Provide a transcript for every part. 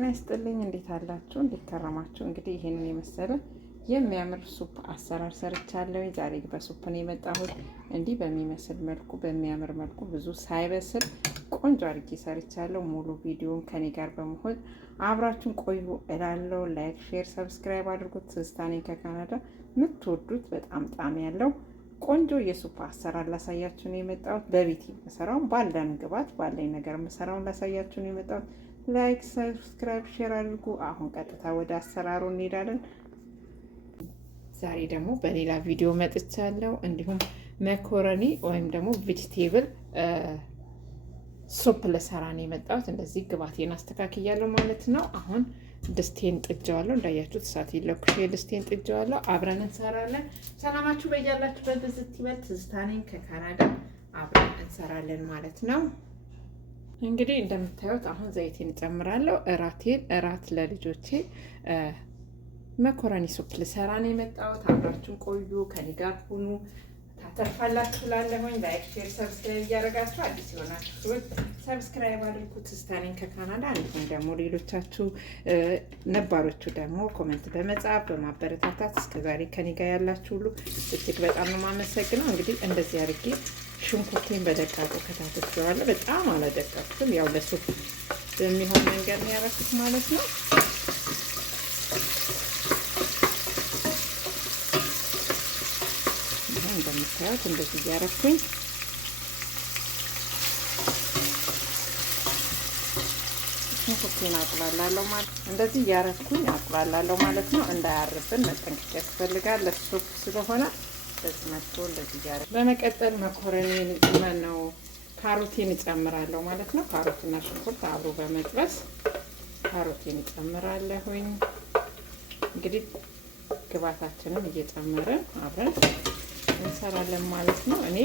ጤና ይስጥልኝ። እንዴት አላችሁ? እንዴት ከረማችሁ? እንግዲህ ይሄንን የመሰለ የሚያምር ሱፕ አሰራር ሰርቻለሁ። ዛሬ በሱፕ ነው የመጣሁት። እንዲህ በሚመስል መልኩ በሚያምር መልኩ ብዙ ሳይበስል ቆንጆ አድርጌ ሰርቻለሁ። ሙሉ ቪዲዮን ከኔ ጋር በመሆን አብራችሁን ቆዩ እላለሁ። ላይክ፣ ሼር፣ ሰብስክራይብ አድርጉት። ትዝታ ነኝ ከካናዳ። የምትወዱት በጣም ጣዕም ያለው ቆንጆ የሱፕ አሰራር ላሳያችሁ ነው የመጣሁት። በቤት የምሰራውን ባለን ግባት ባለኝ ነገር የምሰራውን ላሳያችሁ ነው የመጣሁት። ላይክ፣ ሰብስክራይብ፣ ሼር አድርጉ። አሁን ቀጥታ ወደ አሰራሩ እንሄዳለን። ዛሬ ደግሞ በሌላ ቪዲዮ መጥቻለሁ። እንዲሁም መኮረኒ ወይም ደግሞ ቬጂቴብል ሱፕ ልሰራ ነው የመጣሁት። እንደዚህ ግባቴን አስተካክያለሁ ማለት ነው። አሁን ድስቴን ጥጄዋለሁ። እንዳያችሁት እሳት ይለኩሽ ድስቴን ጥጄዋለሁ። አብረን እንሰራለን። ሰላማችሁ በያላችሁበት ብዝት ይበል። ትዝታ ነኝ ከካናዳ። አብረን እንሰራለን ማለት ነው። እንግዲህ እንደምታዩት አሁን ዘይቴን እጨምራለሁ። እራት ለልጆቼ መኮረኒ ሱፕ ልሰራ ነው የመጣሁት። አብራችሁን ቆዩ፣ ከኔ ጋር ሁኑ፣ ታተርፋላችሁ። ላለሁኝ ላይክ፣ ሼር፣ ሰብስክራይብ እያደረጋችሁ አዲስ የሆናችሁ ሰዎች ሰብስክራይብ አድርጉ። ትዝታ ነኝ ከካናዳ። እንዲሁም ደግሞ ሌሎቻችሁ ነባሮቹ ደግሞ ኮመንት በመጻፍ በማበረታታት እስከዛሬ ከኔ ጋር ያላችሁ ሁሉ እጅግ በጣም ነው የማመሰግነው። እንግዲህ እንደዚህ አድርጌ ሽንኩርቴን በደቃቁ ከታተፍኩዋለሁ። በጣም አላደቀኩትም፣ ያው ለሱፕ በሚሆን መንገድ ነው ያደረኩት ማለት ነው። እንደምታዩት እንደዚህ እያደረኩኝ ሽንኩርቴን አቁላላለሁ ማለት እንደዚህ እያደረኩኝ አቁላላለሁ ማለት ነው። እንዳያርብን መጠንቀቅ ያስፈልጋል። ለሱፕ ስለሆነ በዚህ መጥቶ እንደዚህ እያደረኩ በመቀጠል መኮረኒን ነው ካሮቴን እጨምራለሁ ማለት ነው። ካሮትና ሽንኩርት አብሮ በመጥበስ ካሮቴን እጨምራለሁኝ። እንግዲህ ግብአታችንን እየጨመርን አብረን እንሰራለን ማለት ነው። እኔ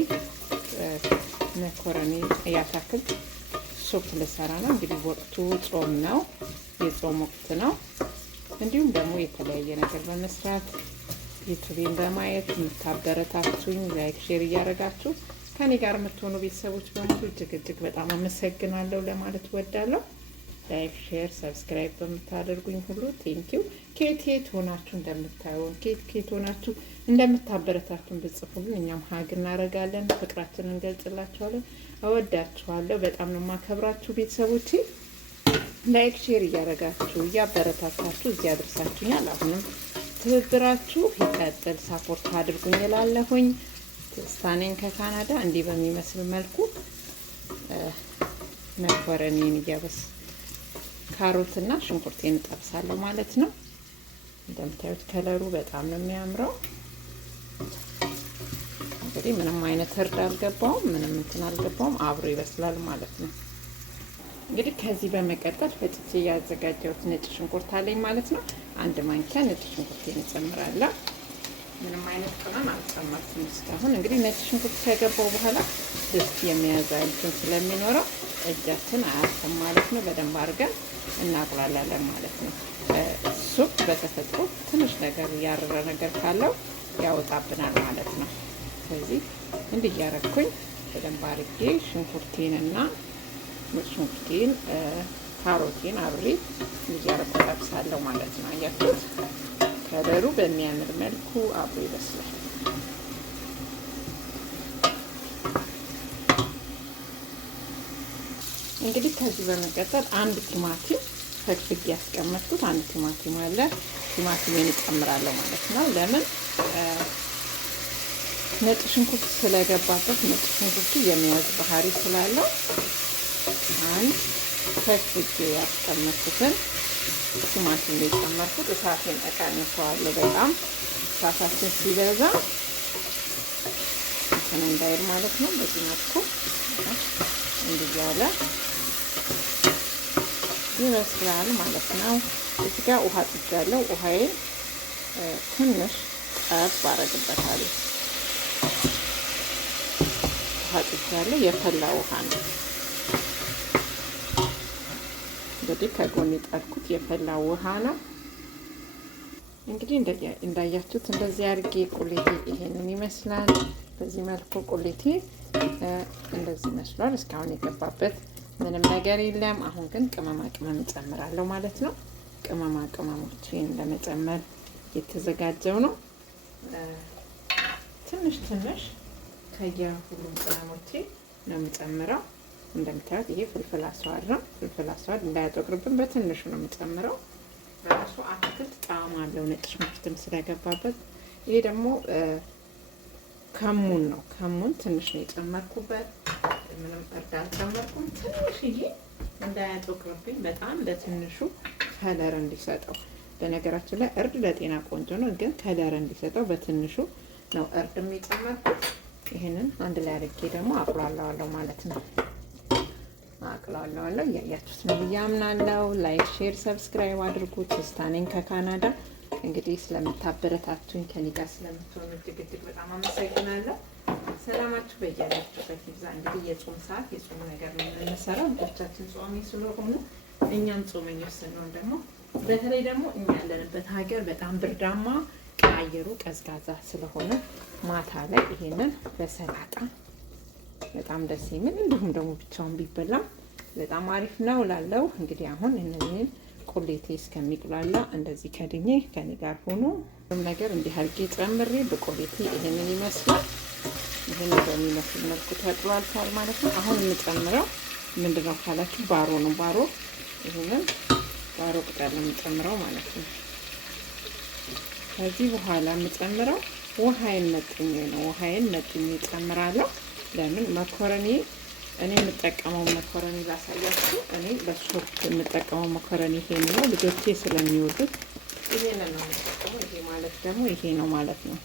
መኮረኒ የአትክልት ሱፕ ልሰራ ነው። እንግዲህ ወቅቱ ጾም ነው፣ የጾም ወቅት ነው። እንዲሁም ደግሞ የተለያየ ነገር በመስራት ዩቲዩብን በማየት የምታበረታቱኝ ላይክ፣ ሼር እያደረጋችሁ ከኔ ጋር የምትሆኑ ቤተሰቦች በሙሉ እጅግ በጣም አመሰግናለሁ ለማለት እወዳለሁ። ላይክ፣ ሼር፣ ሰብስክራይብ በምታደርጉኝ ሁሉ ቴንኪው። ኬት ሆናችሁ እንደምታዩን ኬት ሆናችሁ እንደምታበረታቱን ብጽፉልን እኛም ሀግ እናደርጋለን፣ ፍቅራችንን እንገልጽላችኋለን። እወዳችኋለሁ። በጣም ነው የማከብራችሁ ቤተሰቦቼ። ላይክ ሼር እያደረጋችሁ እያበረታታችሁ እዚህ አድርሳችሁኛል። አሁንም ትብብራችሁ ይቀጥል፣ ሳፖርት አድርጉኝ እላለሁኝ። ትዝታ ነኝ ከካናዳ። እንዲህ በሚመስል መልኩ መኮረኒን ካሮትና ሽንኩርቴን እጠብሳለሁ ማለት ነው። እንደምታዩት ከለሩ በጣም ነው የሚያምረው። እንግዲህ ምንም አይነት እርድ አልገባውም፣ ምንም እንትን አልገባውም፣ አብሮ ይበስላል ማለት ነው። እንግዲህ ከዚህ በመቀጠል ፈጭቼ ያዘጋጀሁት ነጭ ሽንኩርት አለኝ ማለት ነው። አንድ ማንኪያ ነጭ ሽንኩርቴን እጨምራለሁ። ምንም አይነት ቅመም አልጨመርኩም እስካሁን። እንግዲህ ነጭ ሽንኩርት ከገባው በኋላ ድስት የሚያዝ እንትን ስለሚኖረው እጃችን አያርፍም ማለት ነው። በደንብ አድርገን እናቁላላለን ማለት ነው። ሱፕ በተፈጥሮ ትንሽ ነገር ያረረ ነገር ካለው ያወጣብናል ማለት ነው። ስለዚህ እንዲህ እያረኩኝ በደንብ አድርጌ ሽንኩርቴንና ሽንኩርቴን ካሮቴን አብሬ እያረኩ ጠብሳለሁ ማለት ነው። አያችሁት? ከለሩ በሚያምር መልኩ አብሮ ይበስላል። እንግዲህ ከዚህ በመቀጠል አንድ ቲማቲም ፈግፍጌ ያስቀመጥኩት አንድ ቲማቲም አለ። ቲማቲሜን እጨምራለሁ ማለት ነው። ለምን ነጭ ሽንኩርት ስለገባበት ነጭ ሽንኩርቱ የሚያዝ ባህሪ ስላለው አንድ ፈግፍጌ ያስቀመጥኩትን ቲማቲም የጨመርኩት። እሳቴን እቀንሰዋለሁ። በጣም እሳታችን ሲበዛ እንትን እንዳይል ማለት ነው። በዚህ መልኩ እንዲህ ያለ ይመስላል ማለት ነው። እዚህ ጋር ውሃ ጥጃለሁ። ውሃዬን ትንሽ ጠብ አደርግበታለሁ። ውሃ ጥጃለሁ። የፈላ ውሃ ነው እንግዲህ ከጎን የጣድኩት የፈላ ውሃ ነው። እንግዲህ እንዳያችሁት እንደዚህ አድርጌ ቁሌቴ ይሄንን ይመስላል። በዚህ መልኩ ቁሌቴ እንደዚህ መስሏል። እስካሁን የገባበት ምንም ነገር የለም። አሁን ግን ቅመማ ቅመም እጨምራለሁ ማለት ነው። ቅመማ ቅመሞችን ለመጨመር የተዘጋጀው ነው። ትንሽ ከየሁሉም ቅመሞቼ ነው የምጨምረው። እንደምታዩት ይሄ ፍልፍል አስዋድ ነው። ፍልፍል አስዋድ እንዳያጠቁርብን በትንሹ ነው የምጨምረው። በራሱ አትክልት ጣዕም አለው፣ ነጭ ሽንኩርትም ስለገባበት። ይሄ ደግሞ ከሙን ነው። ከሙን ትንሽ ነው የጨመርኩበት። ምንም እርድ አልጨመርኩም። ትንሽዬ እንዳያጠቁርብኝ በጣም በትንሹ ከለር እንዲሰጠው። በነገራችን ላይ እርድ ለጤና ቆንጆ ነው፣ ግን ከለር እንዲሰጠው በትንሹ ነው እርድ የጨመርኩት። ይህንን አንድ ላይ አድርጌ ደግሞ አቁላለዋለሁ ማለት ነው። አቅላለዋለሁ። እያያችሁት ነው ብዬ አምናለሁ። ላይክ፣ ሼር፣ ሰብስክራይብ አድርጉ። ትስታኔን ከካናዳ እንግዲህ ስለምታበረታቱኝ ከኔ ጋር ስለምትሆኑ እጅግ በጣም አመሰግናለሁ። ሰላማችሁ በያላችሁበት ይብዛ። እንግዲህ የጾም ሰዓት የጾም ነገር ነው የምንሰራው። ልጆቻችን ጾሚ ስለሆኑ እኛም ጾመኞች ስንሆን ደግሞ በተለይ ደግሞ እኛ ያለንበት ሀገር በጣም ብርዳማ፣ አየሩ ቀዝቃዛ ስለሆነ ማታ ላይ ይሄንን በሰላጣ በጣም ደስ የሚል እንዲሁም ደግሞ ብቻውን ቢበላ በጣም አሪፍ ነው ላለው። እንግዲህ አሁን እነዚህን ቁሌቴ እስከሚቁላላ እንደዚህ ከድኜ ከኔ ጋር ሆኖ ነገር እንዲህ አድርጌ ጨምሬ በቁሌቴ ይሄንን ይመስላል። ይሄን በሚመስል መልኩ ተቁላልቷል ማለት ነው። አሁን የምጨምረው ምንድነው ካላችሁ ባሮ ነው። ባሮ ይሄንን ባሮ ቅጠል ነው የምጨምረው ማለት ነው። ከዚህ በኋላ የምጨምረው ውሃዬን መጥኜ ነው። ውሃዬን መጥኜ እጨምራለሁ። ለምን መኮረኒ እኔ የምጠቀመው መኮረኒ ላሳያችሁ። እኔ በሶፍት የምጠቀመው መኮረኒ ይሄን ነው። ልጆቼ ስለሚወዱት ይሄንን ነው የምጠቀመው። ይሄ ማለት ደግሞ ይሄ ነው ማለት ነው።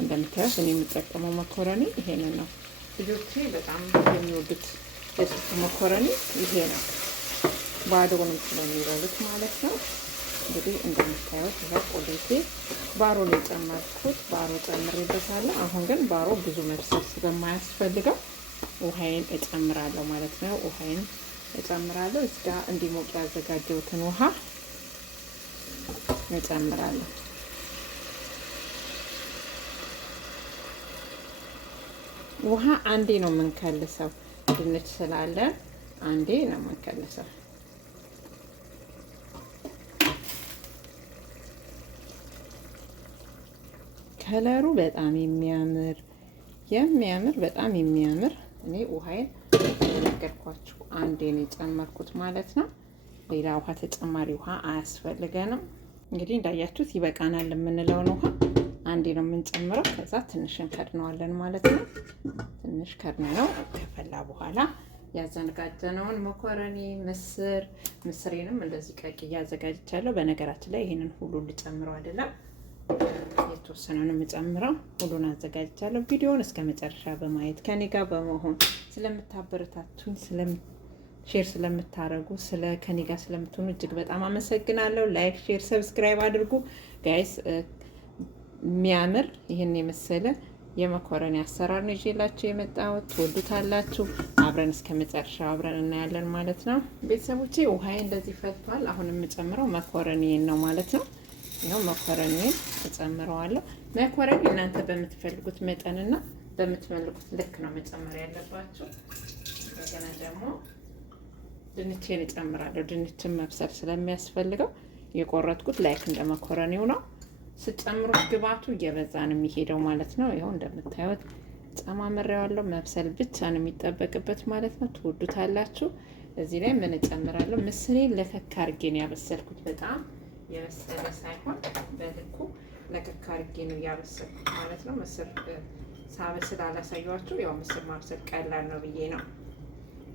እንደምታዩት እኔ የምጠቀመው መኮረኒ ይሄንን ነው። ልጆቼ በጣም የሚወዱት የሶፍት መኮረኒ ይሄ ነው። ባዶንም ስለሚበሉት ማለት ነው። እንግዲህ እንደምታዩት ቁሌቴ ባሮ ነው የጨመርኩት። ባሮ ጨምሬበታለሁ። አሁን ግን ባሮ ብዙ መብሰል ስለማያስፈልገው ውሃዬን እጨምራለሁ ማለት ነው። ውሃዬን እጨምራለሁ። እዚህ ጋር እንዲሞቅ ያዘጋጀሁትን ውሃ እጨምራለሁ። ውሃ አንዴ ነው የምንከልሰው። ድንች ስላለ አንዴ ነው የምንከልሰው። ከለሩ በጣም የሚያምር በጣም የሚያምር። እኔ ውሃዬን ነገርኳችሁ አንዴ ነው የጨመርኩት ማለት ነው። ሌላ ውሃ ተጨማሪ ውሃ አያስፈልገንም። እንግዲህ እንዳያችሁት ይበቃናል የምንለውን ውሃ አንዴ ነው የምንጨምረው። ከዛ ትንሽ እንከድነዋለን ማለት ነው። ትንሽ ከድነነው ከፈላ በኋላ ያዘጋጀነውን መኮረኒ ምስሬንም እንደዚህ ቀቅ እያዘጋጅቻለሁ። በነገራችን ላይ ይሄንን ሁሉ ልጨምረው አይደለም፣ የተወሰነውን የምጨምረው። ሁሉን አዘጋጅቻለሁ። ቪዲዮውን እስከ መጨረሻ በማየት ከኔ ጋር በመሆን ስለምታበረታቱኝ፣ ሼር ስለምታረጉ፣ ከኔ ጋር ስለምትሆኑ እጅግ በጣም አመሰግናለሁ። ላይክ፣ ሼር፣ ሰብስክራይብ አድርጉ ጋይስ። የሚያምር ይህን የመሰለ የመኮረኒ አሰራር ነው ይዤላችሁ የመጣሁት። ትወዱታላችሁ። አብረን እስከ መጨረሻው አብረን እናያለን ማለት ነው። ቤተሰቦቼ ውሃዬ እንደዚህ ፈቷል። አሁን የምጨምረው መኮረኒን ነው ማለት ነው። ይኸው መኮረኒን እጨምረዋለሁ። መኮረኒ እናንተ በምትፈልጉት መጠንና በምትፈልጉት ልክ ነው መጨመር ያለባችሁ። እንደገና ደግሞ ድንቼን እጨምራለሁ። ድንችን መብሰል ስለሚያስፈልገው የቆረጥኩት ላይክ እንደ መኮረኒው ነው። ስጨምሩት ግባቱ እየበዛ ነው የሚሄደው ማለት ነው። ይኸው እንደምታዩት ጨማምሬዋለሁ። መብሰል ብቻ ነው የሚጠበቅበት ማለት ነው። ትወዱታላችሁ። እዚህ ላይ ምን እጨምራለሁ? ምስሬን ለከክ አድርጌ ነው ያበሰልኩት። በጣም የበሰለ ሳይሆን በልኩ ለከክ አድርጌ ነው ያበሰልኩት ማለት ነው። ምስር ሳበስል አላሳየኋችሁ። ያው ምስር ማብሰል ቀላል ነው ብዬ ነው።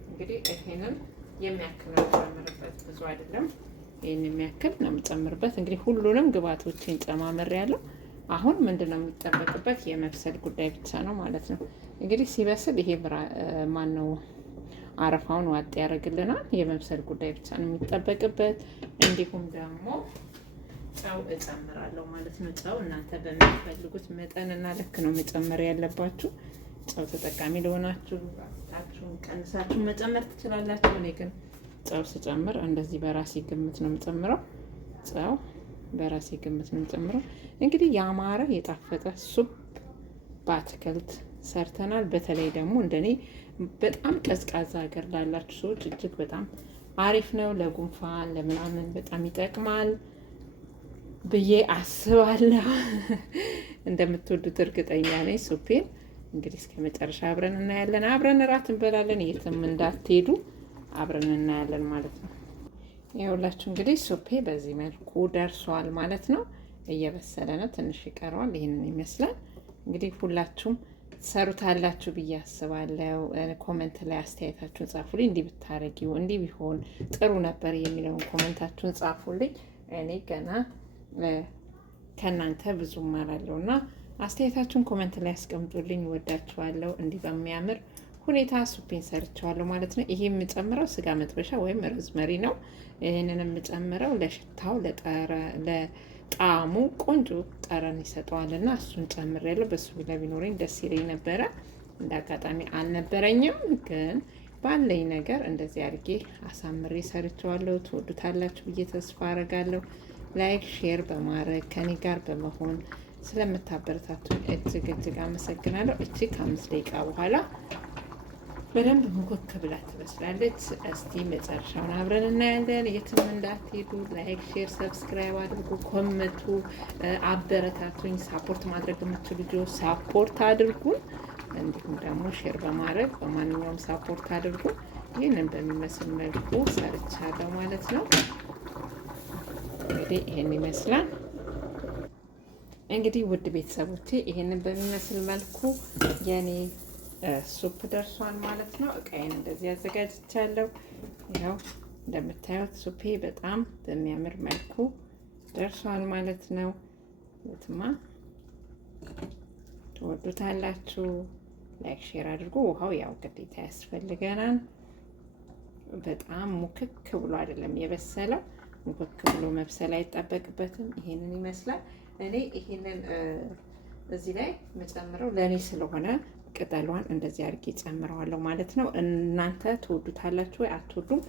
እንግዲህ ይሄንን የሚያክል ነው የምጨምርበት፣ ብዙ አይደለም። ይሄን የሚያክል ነው የምጨምርበት። እንግዲህ ሁሉንም ግብአቶችን ጨማምሬያለሁ። አሁን ምንድነው የሚጠበቅበት? የመብሰል ጉዳይ ብቻ ነው ማለት ነው። እንግዲህ ሲበስል ይሄ ማነው አረፋውን ዋጥ ያደርግልናል። የመብሰል ጉዳይ ብቻ ነው የሚጠበቅበት። እንዲሁም ደግሞ ጨው እጨምራለሁ ማለት ነው። ጨው እናንተ በምትፈልጉት መጠንና ልክ ነው መጨመር ያለባችሁ። ጨው ተጠቃሚ ለሆናችሁ ቀንሳችሁ መጨመር ትችላላችሁ። እኔ ግን ጨው ስጨምር እንደዚህ በራሴ ግምት ነው የምጨምረው። ጨው በራሴ ግምት ነው የምጨምረው። እንግዲህ ያማረ የጣፈጠ ሱፕ በአትክልት ሰርተናል። በተለይ ደግሞ እንደኔ በጣም ቀዝቃዛ ሀገር ላላችሁ ሰዎች እጅግ በጣም አሪፍ ነው። ለጉንፋን ለምናምን በጣም ይጠቅማል ብዬ አስባለሁ። እንደምትወዱት እርግጠኛ ነኝ። ሱፔን እንግዲህ እስከ መጨረሻ አብረን እናያለን። አብረን እራት እንበላለን። የትም እንዳትሄዱ አብረን እናያለን ማለት ነው። ይኸውላችሁ እንግዲህ ሱፔ በዚህ መልኩ ደርሷል ማለት ነው። እየበሰለ ነው፣ ትንሽ ይቀረዋል። ይህንን ይመስላል እንግዲህ ሁላችሁም ትሰሩታላችሁ ብዬ አስባለሁ። ኮመንት ላይ አስተያየታችሁን ጻፉልኝ። እንዲህ ብታረጊው እንዲህ ቢሆን ጥሩ ነበር የሚለውን ኮመንታችሁን ጻፉልኝ። እኔ ገና ከእናንተ ብዙ እማራለሁ እና አስተያየታችሁን ኮመንት ላይ አስቀምጡልኝ። ወዳችኋለሁ። እንዲህ በሚያምር ሁኔታ ሱፔን ሰርቸዋለሁ ማለት ነው። ይሄ የምጨምረው ስጋ መጥበሻ ወይም ሮዝመሪ ነው። ይህንን የምጨምረው ለሽታው ለጣዕሙ ቆንጆ ጠረን ይሰጠዋል እና እሱን ጨምሬያለሁ። በሱ ቢኖረኝ ደስ ይለኝ ነበረ። እንደ አጋጣሚ አልነበረኝም፣ ግን ባለኝ ነገር እንደዚህ አድርጌ አሳምሬ ሰርቸዋለሁ። ትወዱታላችሁ ብዬ ተስፋ አረጋለሁ። ላይክ ሼር በማድረግ ከኔ ጋር በመሆን ስለምታበረታቱኝ እጅግ እጅግ አመሰግናለሁ። እቺ ከ5 ደቂቃ በኋላ በደንብ ሙክክ ብላ ትበስላለች። እስቲ መጨረሻውን አብረን እናያለን። የትም እንዳትሄዱ። ላይክ ሼር ሰብስክራይብ አድርጉ፣ ኮመንቱ፣ አበረታቱኝ። ሳፖርት ማድረግ የምትችሉ ልጆች ሳፖርት አድርጉን። እንዲሁም ደግሞ ሼር በማድረግ በማንኛውም ሳፖርት አድርጉ። ይህንን በሚመስል መልኩ ሰርቻለሁ ማለት ነው። እንግዲህ ይህን ይመስላል። እንግዲህ ውድ ቤተሰቦቼ ይህንን በሚመስል መልኩ የኔ ሱፕ ደርሷል ማለት ነው። እቃዬን እንደዚህ አዘጋጅቻለሁ። ያው እንደምታዩት ሱፔ በጣም በሚያምር መልኩ ደርሷል ማለት ነው። ለትማ ትወዱታላችሁ። ላይክ ሼር አድርጉ። ውሃው ያው ግዴታ ያስፈልገናል። በጣም ሙክክ ብሎ አይደለም የበሰለው። ሙክክ ብሎ መብሰል አይጠበቅበትም። ይሄንን ይመስላል። እኔ ይሄንን እዚህ ላይ መጨምረው ለእኔ ስለሆነ ቅጠሏን እንደዚህ አድርጌ ጨምረዋለሁ ማለት ነው። እናንተ ትወዱታላችሁ ወይ አትወዱም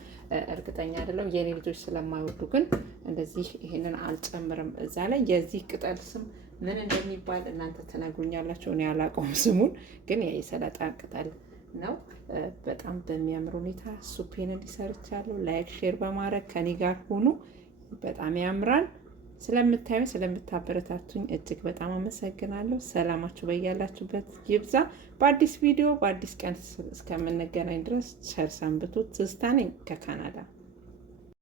እርግጠኛ አይደለም። የኔ ልጆች ስለማይወዱ ግን እንደዚህ ይሄንን አልጨምርም። እዛ ላይ የዚህ ቅጠል ስም ምን እንደሚባል እናንተ ትነግሩኛላችሁ። እኔ አላውቀውም ስሙን፣ ግን የሰላጣ ቅጠል ነው። በጣም በሚያምር ሁኔታ ሱፔን እንዲሰርቻለሁ። ላይክ ሼር በማድረግ ከኔ ጋር ሁኑ። በጣም ያምራል። ስለምታዩ ስለምታበረታቱኝ እጅግ በጣም አመሰግናለሁ። ሰላማችሁ በያላችሁበት ይብዛ። በአዲስ ቪዲዮ በአዲስ ቀን እስከምንገናኝ ድረስ ቸር ሰንብቱ። ትዝታ ነኝ ከካናዳ።